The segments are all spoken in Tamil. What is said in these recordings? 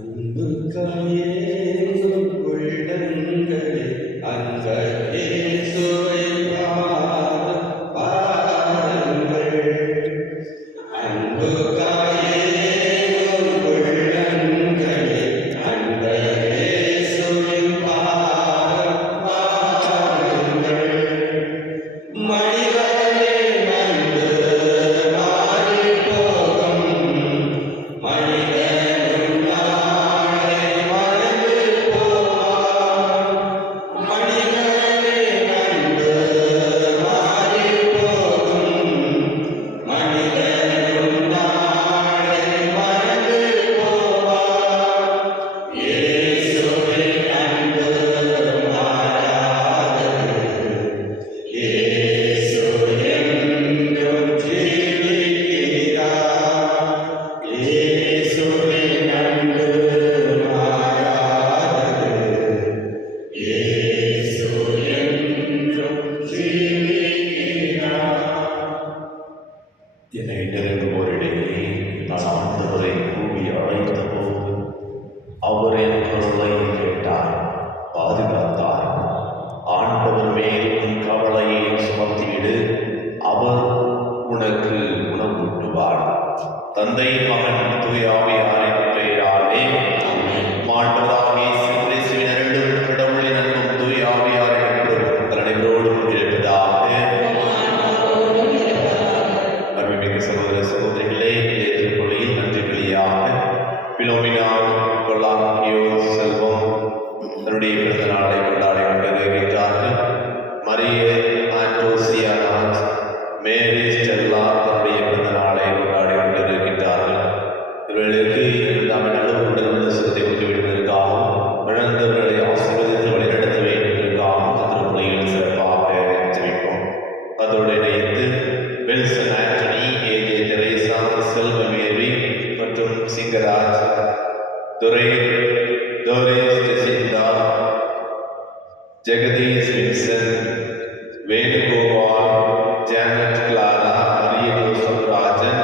அன்பு காயேங்கும் உள்ளங்களே அன்பர் இயேசுவை பாருங்கள். அன்பு காயேங்கும் உள்ளங்களே அன்பர் இயேசுவை பாருங்கள். மனிதனே நன்று மாறி போகும், மனிதனும் நாளை மறந்து போவான். மனிதனே நன்று மாறி போகும், மனிதனும் நாளை மறந்து போவான். இயேசுவின் அன்பு மாறாதது, இயேசு என்றும் ஜீவிக்கிறார். இயேசுவின் அன்பு மாறாதது, இயேசு என்றும் ஜீவிக்கிறார். என்னை நெருங்குவோரிடையே நான் ஆண்டவரை கூவி அழைத்தபோது அவர் என் குரலை கேட்டார், பாதுகாத்தார். ஆண்டவர் மேல் உன் கவலையை சுமத்திவிடு, அவர் உனக்கு உணவூட்டுவார். தந்தை, மகன், தூய ஆவியாரின் பெயராலே ஆண்டவராகிய இயேசு கிறிஸ்துவின் அருளும் கடவுளின் அன்பும் தூய ஆவியாரின் அன்பும் உங்கள் அனைவரோடும் இருப்பதாக. அருள்மிக்க சகோதர சகோதரிகளே, திருப்பலியில் நன்றி பலியாக பிலோமினா கொல்லாக்கியோ செல்வம் தன்னுடைய பிறந்த நாளை கொண்டாடி கொண்டிருக்கிறார்கள். மரிய ஆண்டோசியானாத், மேரி ஸ்டெல்லா தன்னுடைய பிறந்த நாளை கொண்டாடி கொண்டிருக்கிறார்கள். இவர்களுக்கு நாம் நல்லவர்களுடன் சுகத்தை கொண்டுவிடுவதற்காகவும் இழந்தவர்களை ஆசீர்வதித்து வழிநடத்த வேண்டுவதற்காகவும் திருப்பலியில் சிறப்பாக ஜெபிப்போம். அதோடு இணைந்து Wilson Antony, AJ Teresa, Selvamary மற்றும் Singaraj, Durai Torres Jacinta, Jagadish Vinson, Venugopal, Janet Clara, Maria Joseph Rajan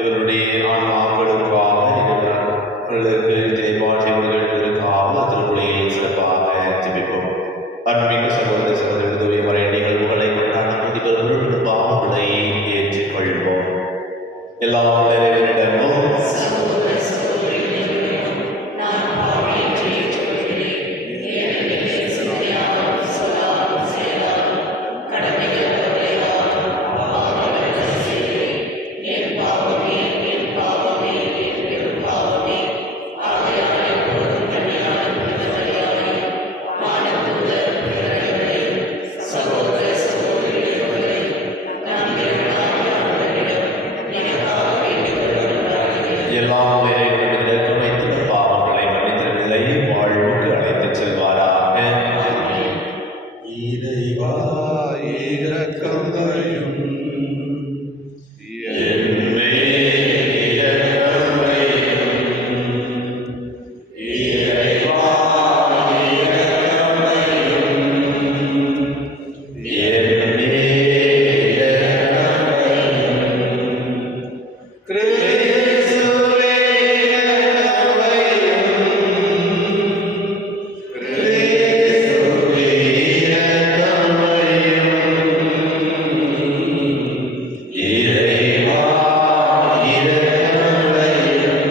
இவருடைய ஆன்மாக்களுக்காக இவர்களுக்கு ஜெயபாட்சியவர்களுக்காக திருப்பலியில் சிறப்பாக ஜெபிப்போம். அன்பிக்க சகோதர சகோதரி வரை நிகழ்வுகளை கொண்டாடி இவர்களுடைய பாவங்களை ஏற்றுக்கொள்வோம். எல்லா இடமும் எல்லாம் இறைவனிடம் வைத்துள்ள பாவங்களை மன்னித்தவர்களை வாழ்வுக்கு அழைத்துச் செல்வாராக. இறைவா இரக்கம் வையும். என் மேல் இரக்கம் வையும். இறைவா இரக்கம் வையும். என் மேல் இரக்கம் வையும். கிறிஸ்துவே இரக்கம் வையும். கிறிஸ்துவே இரக்கம் வையும். இறைவா இரக்கம் வையும்.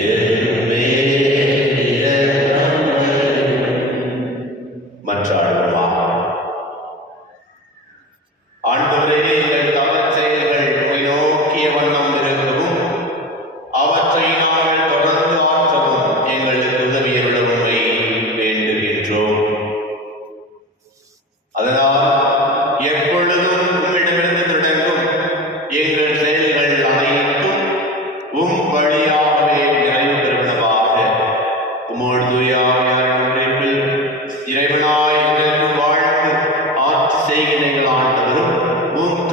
என் மேல் இரக்கம் வையும். மன்றாடுவோமாக. ஆண்டவரே, எங்கள் தவச் செயல்கள் உம்மை நோக்கிய வண்ணம் இருக்கவும், அவற்றை நாங்கள் தொடர்ந்து ஆற்றவும் எங்களுக்கு உதவியருடன் உம்மை வேண்டுகின்றோம். அதனால் எப்பொழுதும் உம்மிடமிருந்து தொடங்கும் எங்கள் செயல்கள் அனைத்தும் உம் வழியாகவே நிறைவு பெறுவனவாக. உம்மோடு தூய ஆவியாரின் ஒன்றிப்பில் இறைவனாய் எங்களுக்கு வாழ்ந்து ஆட்சி செய்கிற எங்கள் ஆண்டவரும் உம்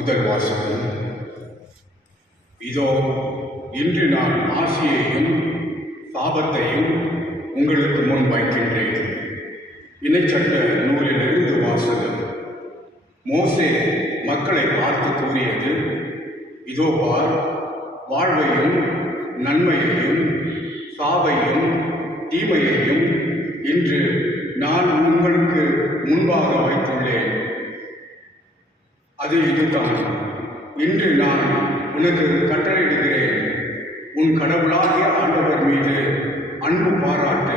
முதல் வாசகம். இதோ இன்று நான் ஆசியையும் சாபத்தையும் உங்களுக்கு முன் வைக்கின்றேன். இணைச்சட்ட நூலிலிருந்து வாசகம். மோசே மக்களை பார்த்து கூறியது, இதோ பார், வாழ்வையும் நன்மையையும் சாவையும் தீமையையும் இன்று நான் உங்களுக்கு முன்பாக வைத்துள்ளேன். அது இதுதான். இன்று நான் உனக்கு கட்டளையிடுகிறேன். உன் கடவுளாகிய ஆண்டவர் மீது அன்பு பாராட்டு.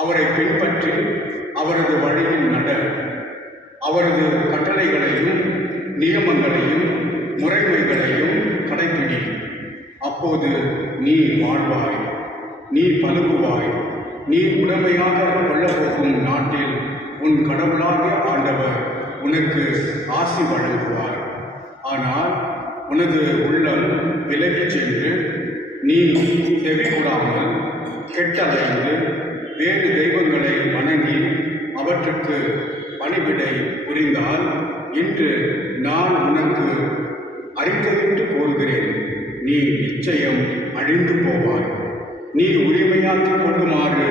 அவரை பின்பற்றி அவரது வழியில் நட. அவரது கட்டளைகளையும் நியமங்களையும் முறைமைகளையும் கடைப்பிடி. அப்போது நீ வாழ்வாய், நீ பலுகுவாய். நீ உடமையாக கொள்ளப்போகும் நாட்டில் உன் கடவுளாகிய ஆண்டவர் உனக்கு ஆசி வழங்குவார். ஆனால் உனது உள்ளம் விலகிச் சென்று நீ செவிகூடாமல் கெட்டடைந்து வேறு தெய்வங்களை வணங்கி அவற்றுக்கு பணிவிடை புரிந்தால் இன்று நான் உனக்கு அறிக்கையிட்டு கூறுகிறேன், நீ நிச்சயம் அழிந்து போவாய். நீ உரிமையாக்கிக் கொள்ளுமாறு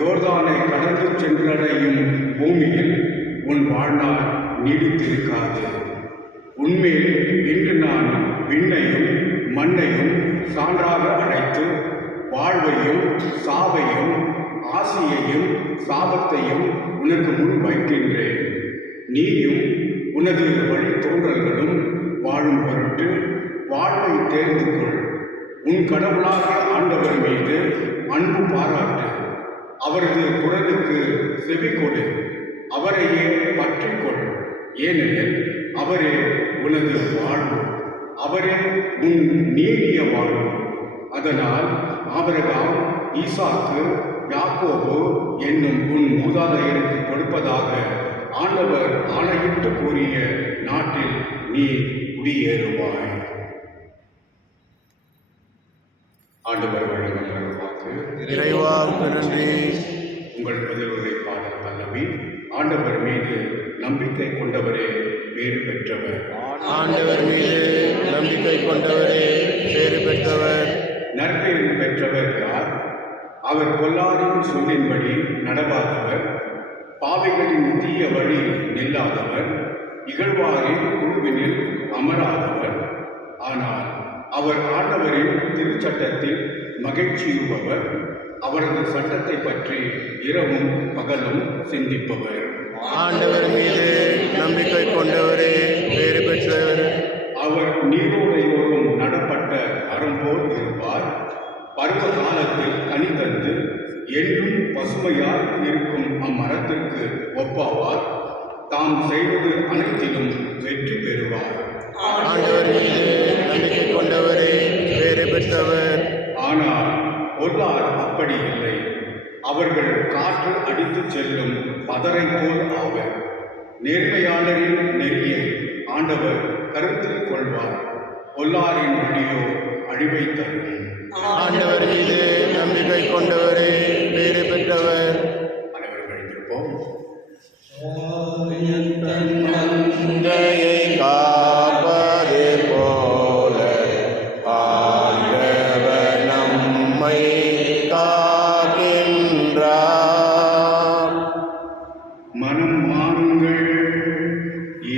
யோர்தானை கடந்து சென்றடையும் பூமியில் உன் வாழ்நாள் நீடித்திருக்காது. உன்மேல் இன்று நான் விண்ணையும் மண்ணையும் சான்றாக அழைத்து வாழ்வையும் சாவையும் ஆசியையும் சாபத்தையும் உனக்கு முன் வைக்கின்றேன். நீயும் உனது வழித்தோன்றல்களும் வாழும் பொருட்டு வாழ்வை தேர்ந்து கொள். உன் கடவுளாக ஆண்டவர் மீது அன்பு பாராட்டு. அவரது குரலுக்கு செவி கொடு. அவரையே பற்றிக்கொள். ஏனெனில் அவரே உனது வாழ்வு, அவரே உன் நீடிய வாழ்வு. அதனால் ஆபிரகாம், ஈசாக்கு, யாக்கோபு என்னும் உன் மூதாதையருக்கு கொடுப்பதாக ஆண்டவர் ஆணையிட்டு கூறிய நாட்டில் நீ குடியேறுவாய். ஆண்டவர் வழங்கும் வாக்கு. இறைவாவுக்கு நன்றி. உங்கள் பதிலுரை பாடல் பல்லவி. ஆண்டவர் மீது நம்பிக்கை கொண்டவரே பேறு பெற்றவர். ஆண்டவர் மீது நம்பிக்கை கொண்டவரே பேறு பெற்றவர். நற்பேறு பெற்றவர் யார்? அவர் பொல்லாரின் சொல்லின்படி நடவாதவர், பாவிகளின் தீய வழி நில்லாதவர், இகழ்வாரின் குழுவினில் அமராதவர். ஆனால் அவர் ஆண்டவரின் திருச்சட்டத்தில் மகிழ்ச்சியுபவர். அவரது சட்டத்தை பற்றி இரவும் பகலும் சிந்திப்பவர். ஆண்டவர் மீது நம்பிக்கை கொண்டவரே பேறு பெற்றவர். அவர் நீரோடையோரும் நடப்பட்ட அறம்போல் இருப்பார். பருவ காலத்தில் கனி தந்து என்றும் பசுமையாய் இருக்கும் அம்மரத்திற்கு ஒப்பாவார். தாம் செய்வது அனைத்திலும் வெற்றி பெறுவார். ஆண்டவர் மீது நம்பிக்கை கொண்டவரே பேறு பெற்றவர். ஆனால் பொல்லார் அப்படி இல்லை. அவர்கள் காற்று அடித்துச் செல்லும் பதரை போல் ஆவர். நேர்மையாளரின் நெறியை ஆண்டவர் கருத்தில் கொள்வார். பொல்லாரின் வழியோ அழிவை தரும். ஆண்டவர் மீது நம்பிக்கை கொண்டவரே பேறு பெற்றவர். அனைவரும் எழுந்திருப்போம். தந்தையை காப்பது போல ஆண்டவர் நம்மை காக்கின்றார். மனம் மாறுங்கள்,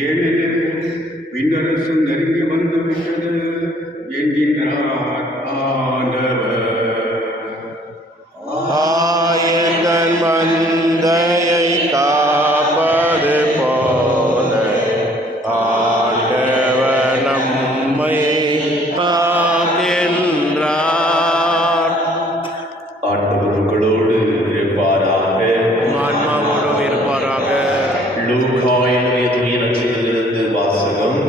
ஏனெனில் விண்ணரசு நெருங்கி வந்துவிட்டது என்கின்றார் ஆண்டவர். ஆயர்கள் மந்தையை காப்பது போல ஆண்டவர் நம்மை காக்கின்றார். ஆண்டவர்களோடு இருப்பாராக. ஆன்மாவோடும் இருப்பாராக. லூக்கா எழுதிய தூய நற்செய்தியிலிருந்து வாசகம்.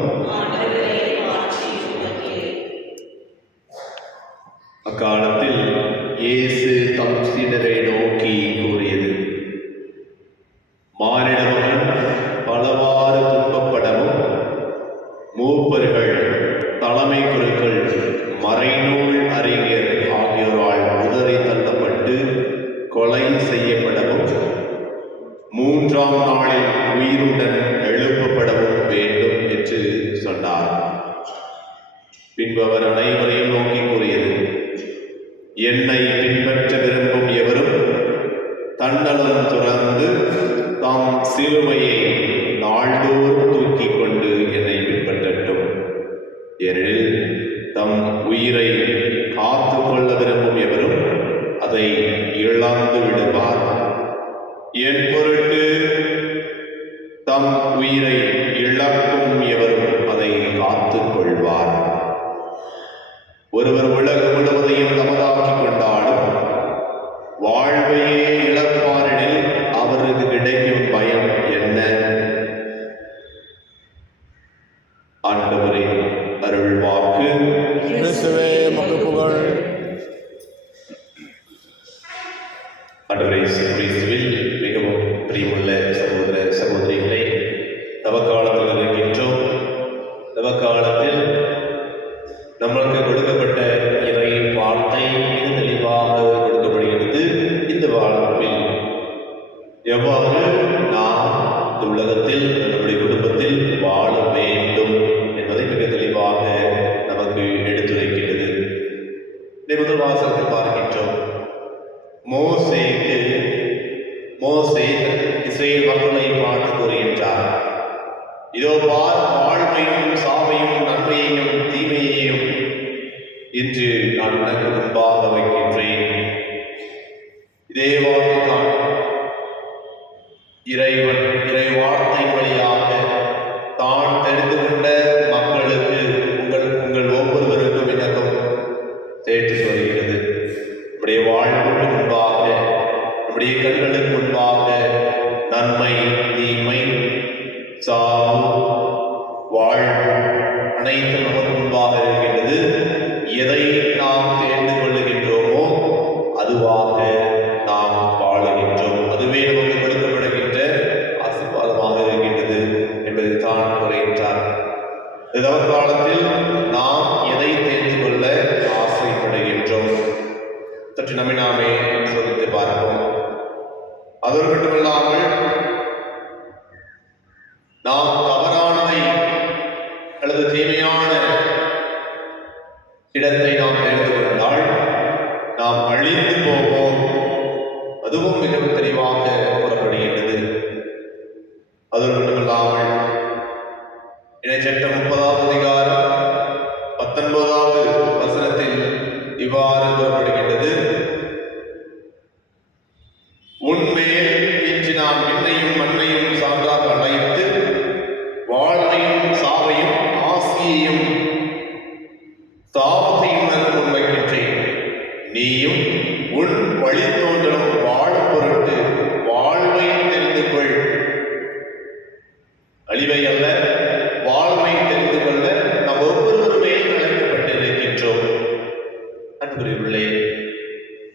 அக்காலத்தில் இயேசு தம் சீடரை நோக்கி கூறியது, மானிடமகன் பலவாறு துன்பப்படவும் மூப்பர்கள், தலைமை குருக்கள், மறைநூல் அறிஞர் ஆகியோரால் உதறி தள்ளப்பட்டு கொலை செய்யப்படவும் மூன்றாம் நாளில் உயிருடன் எழுப்பப்படவும் வேண்டும் என்று சொன்னார். பின்பு அவர் அனைவரையும் நோக்கி கூறியது, என்னை பின்பற்ற விரும்பும் எவரும் தன்னலம் துறந்து தாம் சிலுவையை நாள்தோறும் தூக்கிக் கொண்டு என்னை பின்பற்றட்டும். ஏனெனில் தம் உயிரை காத்து கொள்ள விரும்பும் எவரும் அதை இழந்து விடுவார். என் பொருட்டு தம் உயிரை இழக்கும் எவரும் அதை காத்துக் கொள்வார். ஒருவர் உலகம் முழுவதையும் தமதாக்கிக் கொண்டாலும் வாழ்வையே இழப்பாரெனில் அவருக்கு கிடைக்கும் பயம் என்ன? ஆண்டவரே அருள் வாக்கு. கிறிஸ்துவே உமக்கு புகழ். ஆண்டவரே கிறிஸ்துவில் மிகவும் பிரியமுள்ள சகோதர சகோதரிகளை, தவக்காலத்தில் இருக்கின்றோம். தவக்காலத்தில் நம்மளுக்கு கொடுக்கப்பட்ட இறை வார்த்தை மிக தெளிவாக கொடுக்கப்படுகிறது. இந்த வாழ்வில் எவ்வாறு நாம் இந்த உலகத்தில் நம்முடைய குடும்பத்தில் வாழ வேண்டும் என்பதை மிக தெளிவாக நமக்கு எடுத்துரைக்கின்றது. இந்த முதல் வாசகத்தில் பார்க்கின்றோம், மோசே இஸ்ரேல் மக்களை பார்த்து கூறுகின்றார், இதோ பார், வாழ்வையும் சாவையும் நன்மையையும் தீமையையும் இன்று நான் உனக்கு முன்பாக வைக்கின்றேன். இதே வார்த்தைதான் இறை வார்த்தை வழியாக தான் தெரிந்து கொண்ட மக்களுக்கு உங்கள் ஒவ்வொருவருக்கும் இணக்கம் சேர்த்து வருகிறது. நம்முடைய வாழ்வுக்கு முன்பாக, நம்முடைய கண்களுக்கு முன்பாக நன்மை தீமை சாவு வாழ்வு அனைத்து நமக்கு முன்பாக இருக்கின்றது. எதை நாம் தேர்ந்து கொள்ளுகின்றோமோ அதுவாக நாம் வாழுகின்றோம். அதுவே நமக்கு கொடுக்கப்படுகின்ற ஆசீர்வாதமாக இருக்கின்றது என்பதை தான் கூறுகின்றார். காலத்தில் நாம் எதை தேர்ந்து கொள்ள ஆசைப்படுகின்றோம் சற்று நம்மை நாமே சோதித்து பார்ப்போம். அதோடு மட்டுமில்லாமல் நாம் தவறானதை அல்லது தீமையான இடத்தை நாம் தெரிந்து கொண்டால் நாம் அழிந்து போவோம். அதுவும் மிகவும் தெளிவாக கூறப்படுகின்றது. அதோடு மட்டுமில்லாமல் இணைச்சட்டம் 30ஆம் அதிகாரம் 19வது வசனத்தில் இவ்வாறு கூறப்படுகின்றது, உன்மேல் இன்று நான் விண்ணையும் மண்ணையும் சான்றாக அழைத்து வாழ்வையும் சாவையும் ஆசியையும் சாபத்தையும் உனக்கு முன்வைக்கின்றேன். நீயும் உன் வழித்தோன்றலும் வாழும் பொருட்டு வாழ்வை தெரிந்து கொள். அழிவை அல்ல, வாழ்வை தெரிந்து கொள்ள நாம் ஒவ்வொருவருமே அழைக்கப்பட்டிருக்கின்றோம். அன்புக்குரியவர்களே,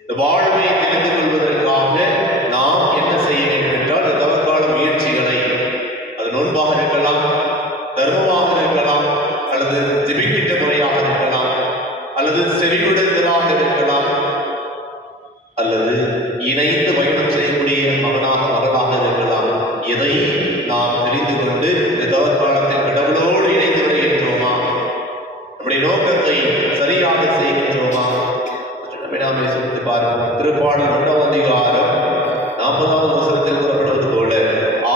இந்த வாழ்வை தெரிந்து கொள்வதற்காக நாம் என்ன செய்ய வேண்டும் என்றால், இந்த தவக்கால முயற்சிகளை, அது நோன்பாக இருக்கலாம், தர்மமாக இருக்கலாம், அல்லது ஜெபிக்கின்ற முறையாக இருக்கலாம், அல்லது செவியுடன்களாக இருக்கலாம், அல்லது இணைந்து பயணம் செய்யக்கூடிய மகளாக இருக்கலாம். எதை நாம் தெரிந்து கொண்டு இந்த தவக்காலத்தில் கடவுளோடு இணைந்து வருகின்றோமா? நம்முடைய நோக்கத்தை சரியாக செய்கின்றோமா? நாமே சொல்லித்து பாருங்கள். திருப்பாடல் 1ஆம் அதிகாரம் 40வது வசனத்தில் கூறப்படுவது போல,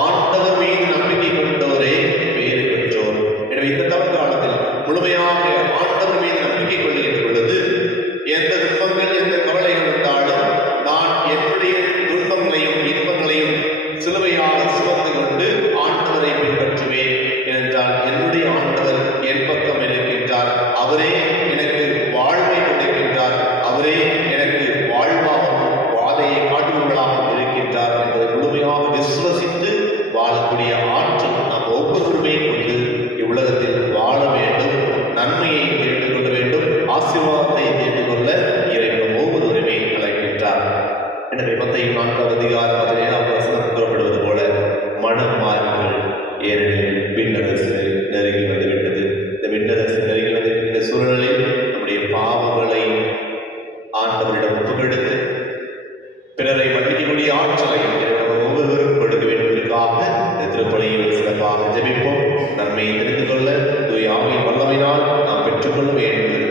ஆண்டவர் மீது நம்பிக்கை கொண்டோரே பேறு பெற்றோர். எனவே இந்த தவக்காலத்தில் முழுமையாக ஆண்டவர் மீது நம்பிக்கை கொள்ளுகின்ற பொழுது எந்த துன்பங்கள் எந்த கவலைகள் இருந்தாலும் நான் என்னுடைய துன்பங்களையும் இன்பங்களையும் சிலுவையாக சுமந்து கொண்டு ஆண்டவரை பின்பற்றுவேன். ஏனென்றால் என்னுடைய ஆண்டவர் என் பக்கம் இருக்கின்றார். அவரே எனக்கு வாழ்வை கொடுக்கின்றார். அவரே எனக்கு வாழ்வாகவும் வாதையை காட்டுபவர்களாகவும் இருக்கின்றார் என்பதை முழுமையாக விசுவசித்து வாழக்கூடிய ஆற்றல் நாம் ஒவ்வொருவருமே கொண்டு இவ்வுலகத்தில் வாழ வேண்டும். நன்மையை தேர்ந்து கொள்ள வேண்டும். ஆசீர்வாதத்தை தேர்ந்து கொள்ள இறைவன் ஒவ்வொருவருமே அழைக்கின்றார். எனவே மத்தேயு 4ஆம் அதிகாரம் 17ஆம் வசனம் கூறப்படுவது போல, மனம் மாறுங்கள், ஏனெனில் விண்ணரசு நெருங்கி வந்துவிட்டது. இந்த விண்ணரசு நெருங்கி வந்திருக்கின்ற சூழ்நிலையில் நம்முடைய பாவங்களை ஆண்டவரிடம் ஒப்புக்கொடுத்து பிறரை மன்னிக்கக்கூடிய ஆற்றலை ஒவ்வொருவரும் கொடுக்க வேண்டும் என்பதற்காக இந்த திருப்பலியில் சிறப்பாக ஜெபிப்போம். நன்மையை தெரிந்து கொள்ள தூய ஆவியின் வல்லமையினால் நாம் பெற்றுக்கொள்ள வேண்டும்.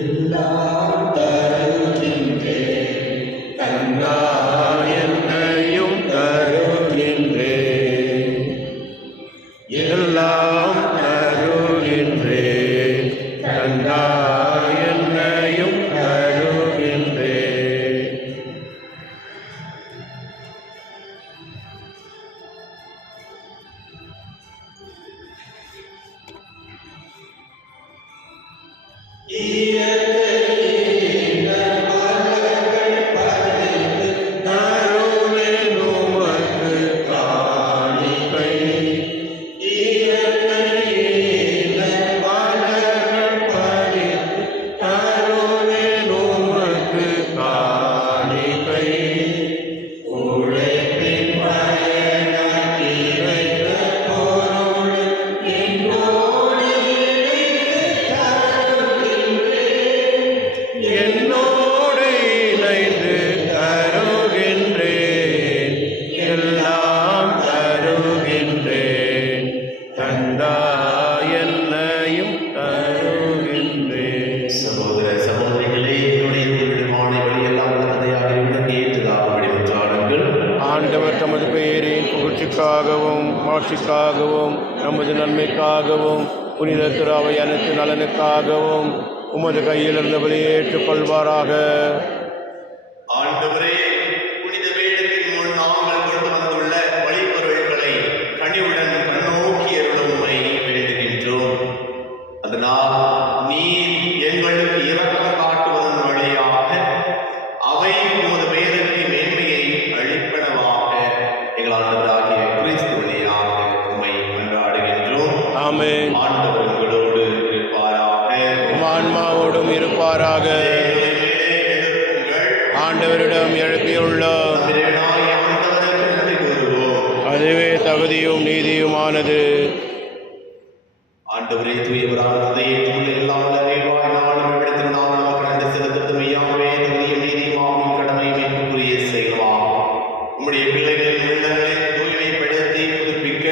எல்லாம் தருகின்றேன் என்னையும் தருகின்றேன் எல்லாம் தருகின்றேன் கண்ணா என்னையும் தருகின்றேன் தருவேன் உமக்கு காணிக்கை மலர்கள் பறித்து தருவேன் உமக்கு காணிக்கை உழைப்பின் பயனாய் கிடைத்த பொருள் என்னோடு என்னோடு இணைந்து தருகின்றேன் எல்லாம் தருகின்றேன் தந்தா என்னையும் தருகின்றேன். சகோதர சகோதரிகளே, என்னுடைய விடுமான வழியெல்லாம் தந்தையாக இவனுக்கு ஏற்றதாகும்படி ஒன்றாடுங்கள். ஆண்டவர் தமது பெயரின் புகழ்ச்சிக்காகவும் மாட்சிக்காகவும் நமது நன்மைக்காகவும் புனித திராவை அனைத்து நலனுக்காகவும் உமது கையிலிருந்து வெளியேற்றுக் கொள்வாராக. ஆண்டவரே, புனித வேடத்தின் முன் நாங்கள் கொண்டு வந்துள்ள வழிபொருட்களை கனிவுடன் கண்ணோக்கி அருளுமை வேண்டுகின்றோம். அதனால் நீர் எங்களுக்கு இரக்கம் காட்டுவதன் வழியாக அவை உமது பெயருக்கு மேன்மையை அளிப்பனவாக எங்கள் ஆண்டவராகிய கிறிஸ்து வழியாக உம்மை மன்றாடுகின்றோம். ஆமென். ஆண்டவர் உங்களோடு இருப்பாராக. உம் ஆன்மாவோடும் இருப்பாராக. ஆண்டவரிடம் எழுப்பியுள்ளோம், அதுவே தகுதியும் நீதியுமானது. ஆண்டவரே, தூயவரான தந்தையே, தூய எல்லாம் வல்ல இறைவாய், நாளும் இவ்விடத்தில் நாம் நமக்கு நன்றி செலுத்துவது மெய்யாகவே தகுதியும் நீதியுமாகும் கடமை மீட்புக்குரிய செயலுமாகும். உம்முடைய பிள்ளைகளின் உள்ளங்களை தூய்மைப்படுத்தி புதுப்பிக்க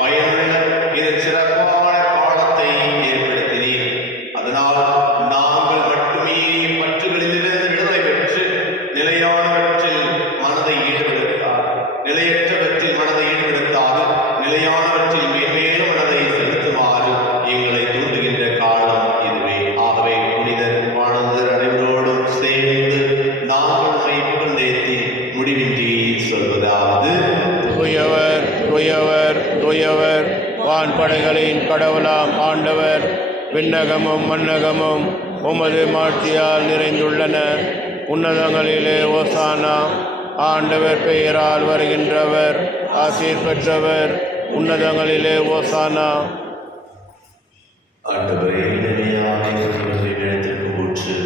பயனுள்ள இது சிறப்பான காலத்தை ஏற்படுத்தினீர். அதனால் நாங்கள் மட்டுமே பற்றுகளிலிருந்து விடுதலை பெற்று நிலையானவற்றில் மனதை ஈடுபடுத்தார், நிலையற்றவற்றில் மனதை ஈடுபடுத்தாது, நிலையானவற்றில் மேன்மேலும் மனதை செலுத்துமாறு எங்களை தூண்டுகின்ற காலம் இதுவே. ஆகவே புனிதர் வாழ்ந்தர் அனைவரோடும் சேர்ந்து நாங்கள் உம்மை புகழ்ந்தேத்தி முடிவின்றி சொல்வதாவது: தூயவர் தூயவர் தூயவர் வான்படைகளின் கடவுளாம் ஆண்டவர், விண்ணகமும் மண்ணகமும் உமது மாட்சியால் நிறைந்துள்ளன. உன்னதங்களிலே ஓசானா. ஆண்டவர் பெயரால் வருகின்றவர் ஆசீர் பெற்றவர். உன்னதங்களிலே ஓசானா. ஆண்டவரே, நிலையான ஜீவனை நிலைத்திற்கு ஊற்று.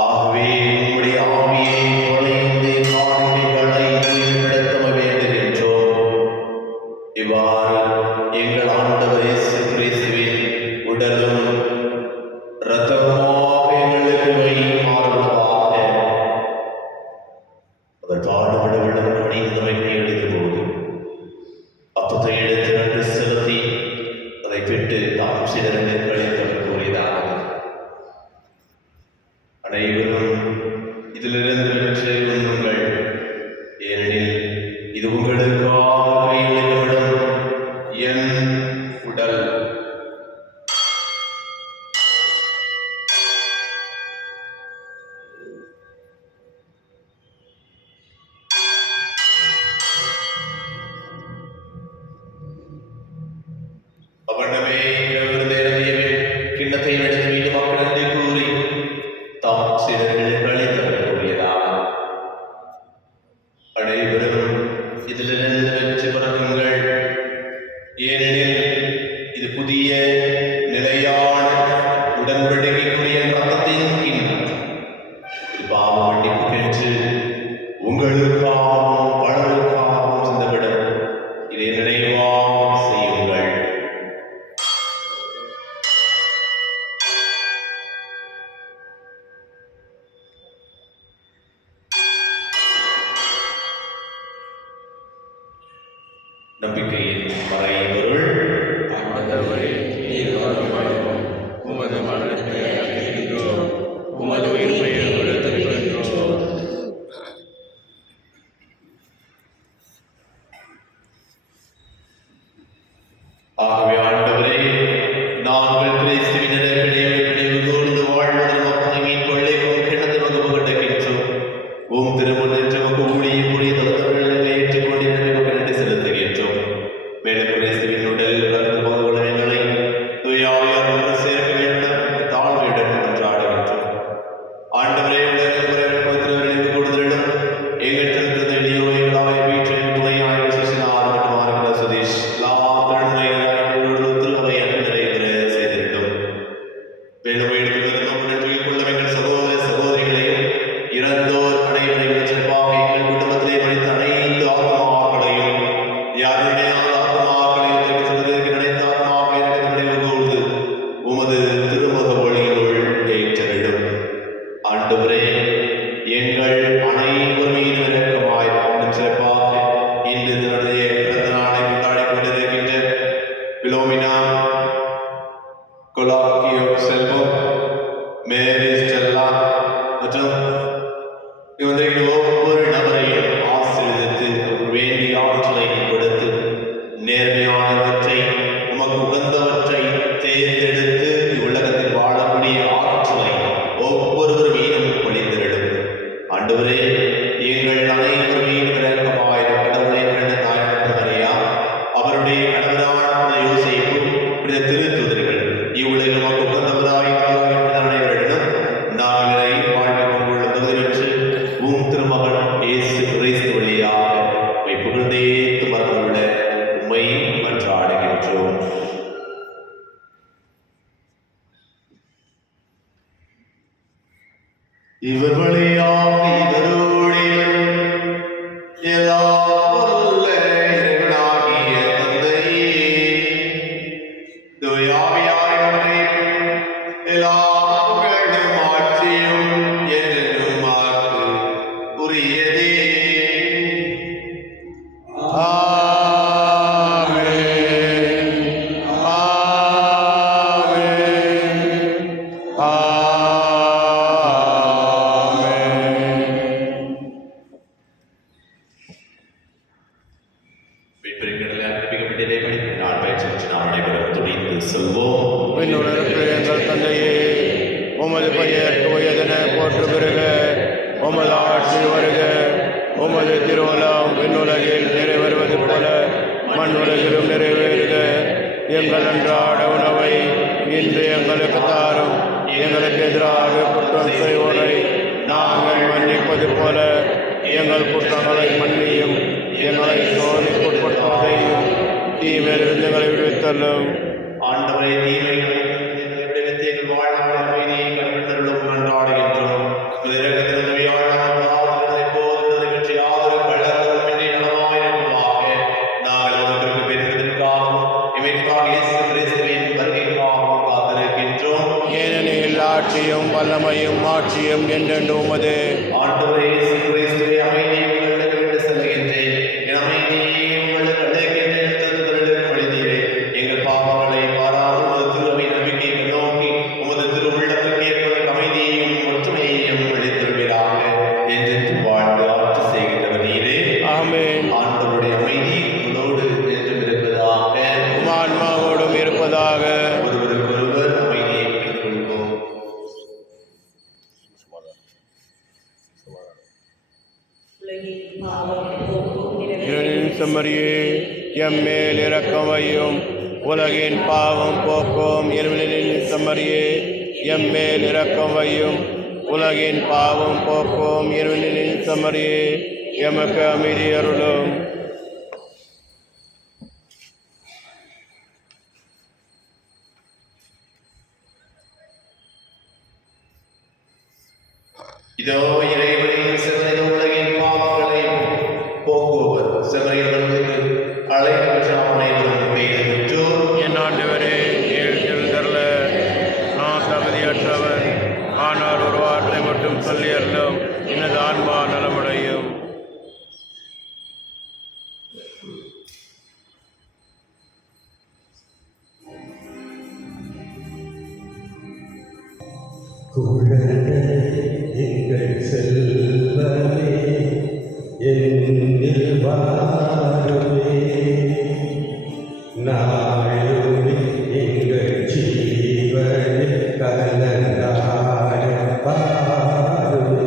ஆகவே உம்முடைய ஆவியை தொலைந்து காணிக்கைகளை தூய்மைப்படுத்த வேண்டுகின்றோம். இவ்வாறு எங்கள் ஆண்டவர் இயேசு கிறிஸ்துவின் உடலும் இரத்தமுமாக எங்களுக்கு மாறுவதாக. அவர் பாடுபட விடம் கணிதமை கையெழுத்து போது அப்பத்தை எடுத்து நன்றி செலுத்தி அதை பெற்று தாம் சிலருக்கு கழித்தவர் கூறியதாக: அனைவரும் இதிலிருந்து பெற்று உண்ணுங்கள், ஏனெனில் இது உங்களுக்காக கையளிக்கப்படும் என் உடல். அவனமே கிண்ணத்தை எடுத்து மீண்டும் மக்களிடையே கூறி தாம் சிலர்களுக்கு அளித்தவர் கூறியதாக: அனைவரும் இதிலிருந்து வெற்றி பெறுங்கள், ஏனெனில் இது புதிய நிலையான உடன்படிக்கைக்குரிய ரத்தத்தின் கிண்ணம். இது பாவ மன்னிப்புக்கென்று உங்களுக்காகவும் பலருக்காகவும் சிந்தப்படும். இதை நினைவாக செய்யுங்கள். நம்பிக்கையின் மறைபொருள்: ஆண்டவரே, நீர் வருமளவும் உமது மரணத்தை அறிகின்றோம். மற்றும் இவர்கள் ஒவ்வொரு நபரையும் ஆசீர்வதித்து வேண்டிய ஆற்றலை கொடுத்து நேர்மையானவற்றை உமக்கு உகந்தவற்றை தேர்ந்தெடுத்து இவ்வுலகத்தில் வாழக்கூடிய ஆற்றலை ஒவ்வொருவர் மீதும் பொழிந்திடும். ஆண்டவரே, எங்கள் அனைவர் மீதும் இரக்கமாயிரும். கடவுளை கண்ட தாய்மற்ற மரியா, அவருடைய கணவரான யோசேப்பு, திருத்தூதர்கள் இவ்வுலகில் உமக்கு உகந்தவராய் அனைவரிடம் நாங்கள் வாழ்க்கை கொண்டுள்ள தகுதி பெற்று உம் திருமகன் இயேசு கிறிஸ்து வழியாக உம்மை புகழ்ந்தேத்து மரமுள்ள உம்மை மன்றாடுகின்றோம். இவர் வழியாக இவரோடு எல்லாம் வல்ல இறைவனாகிய தந்தையே, தூயாவியாரின் ஒன்றிப்பில் எல்லா புகழும் ஆட்சியும் என்றென்றும் உமக்கு உரியதே. ஆமென். ஆமென். ஆமென். மீட்பெருங்கடலை அனுப்பிக்கப்பட்டதை படித்து நான் பயிற்சி பெற்று நாம் அனைவரும் துணிந்து செல்வோம். விண்ணுலகில் எங்கள் தந்தையே, உமது பெயர் தூயதென போற்று பெறுக. உமது ஆட்சி வருக. உமது திருவுளம் விண்ணுலகில் நிறைவேறுவது போல மண்ணுலகிலும் நிறைவேறுக. எங்கள் அன்றாட உணவை இன்று எங்களுக்கு தாரும். எங்களுக்கு எதிராக குற்றம் செய்வோரை நாங்கள் மன்னிப்பது போல எங்கள் குற்றங்களை மன்னியும். எங்களை சோதனைக்குட்படுத்தாதையும் தீமையிலிருந்து எங்களை விடுவித்தள்ளும். ஆண்டவரை தீமைகளை விடுவித்து எங்கள் வாழ்நாள் அமைதியை கண்டிருளும் நன்றாடுகின்றோம். ஏனெனில் ஆட்சியும் வல்லமையும் ஆட்சியும் என்றென்று உமது. ஆண்டவரே இயேசு கிறிஸ்துவே, அமைதியை உங்களுக்கு விட்டு செல்கின்றேன். என் அமைதியை உங்களுக்கு அளிக்கின்றேன் என்று திருத்தூதர்களுக்கு மொழிந்தீரே. எங்கள் பாவங்களை பாராமல் உமது திருவை நம்பிக்கையை நோக்கி உமது திருவுள்ளத்திற்கு ஏற்பதற்கு அமைதியையும் ஒற்றுமையையும் அளித்திருவீராக என்று வாழ்ந்து ஆட்சி செய்கின்றவர் நீரே. ஆமென். ஆண்டவருடைய அமைதி உங்களோடு என்றும் இருப்பதாக. உம் ஆன்மாவோடும் இருப்பதாக. ஒருவருக்கொருவர் அமைதியை பெற்றுக் கொள்வோம். இறைவனின் செம்மறியே, எம்மேல் இரக்கம் வையும். உலகின் பாவம் போக்கும் இறைவனின் செம்மறியே, எம்மேல் இரக்கம் வையும். உலகின் பாவம் போக்கும் இறைவனின் செம்மறியே, எமக்கு அமைதி அருளும். இதோ இறைவனின் செம்மறி, உலகின் பாவங்களை போக்குவர் செம்மறிகளுக்கு அழைப்பு பெற்ற அனைவரும் பெற்றோர். என் ஆண்டவரே, ஏழ்கள் தரல நான் தகுதியற்றவர். ஆனால் ஒரு வார்த்தை மட்டும் சொல்லி அருளும், எனது ஆன்மா நலமடையும். எங்கள் செல்வமே என்னில் வாருமே, நாளும் எங்கள் ஜீவனில் கலந்தாட பாருமே.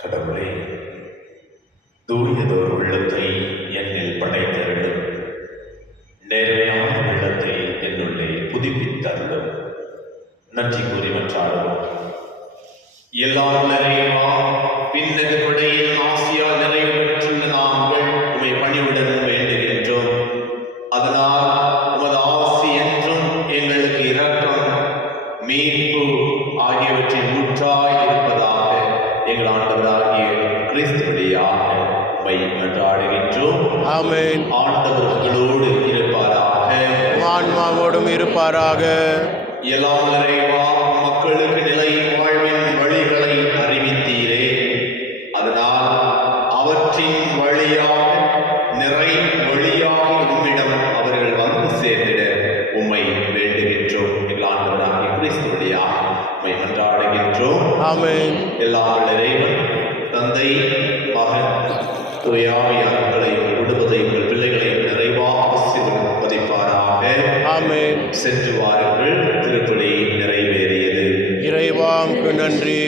கடவுளே, தூயதோர் உள்ளத்தை என்னில் படைத்தருளும், நேர்மையான உள்ளத்தை என்னுள்ளே புதுப்பித்தருளும். நன்றி கூறி மன்றாடுவோம். எல்லாம் நிறைவா பின்னகருடையின் ஆசியால் நிறைவு பெற்றுள்ள நாங்கள் உமை பணிவுடன் வேண்டுகின்றோம். அதனால் உமது ஆசி என்றும் எங்களுக்கு இரக்கம், மீட்பு ஆகியவற்றின் ஊற்றாய் இருப்பதாக எங்கள் ஆண்டவராகிய கிறிஸ்து வழியாக உம்மை மன்றாடுகின்றோம். ஆமென். ஆண்டவர் உங்களோடு இருப்பாராக, ஆன்மாவோடும் இருப்பாராக. எல்லாம் நிறைவா மக்களுக்கு நிலை வாழ்வின் வழிகளை அறிவித்தீரே. அதனால் அவற்றின் வழியாக நிறை வழியாக உம்மிடம் அவர்கள் வந்து சேர்ந்திட உம்மை வேண்டுகின்றோம். எங்கள் ஆண்டவராகிய கிறிஸ்து வழியாக உம்மை மன்றாடுகின்றோம். ஆமென். எல்லாம் இறைவன் தந்தை, மகன், தூயாவியார்களையும் விடுவதையும் உங்கள் பிள்ளைகளையும் நிறைவாக ஆசீர்வதிப்பாராக. ஆமென். சென்று வாருங்கள், திருப்பலி நிறைவேறியது. இறைவாவுக்கு நன்றி.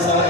Sada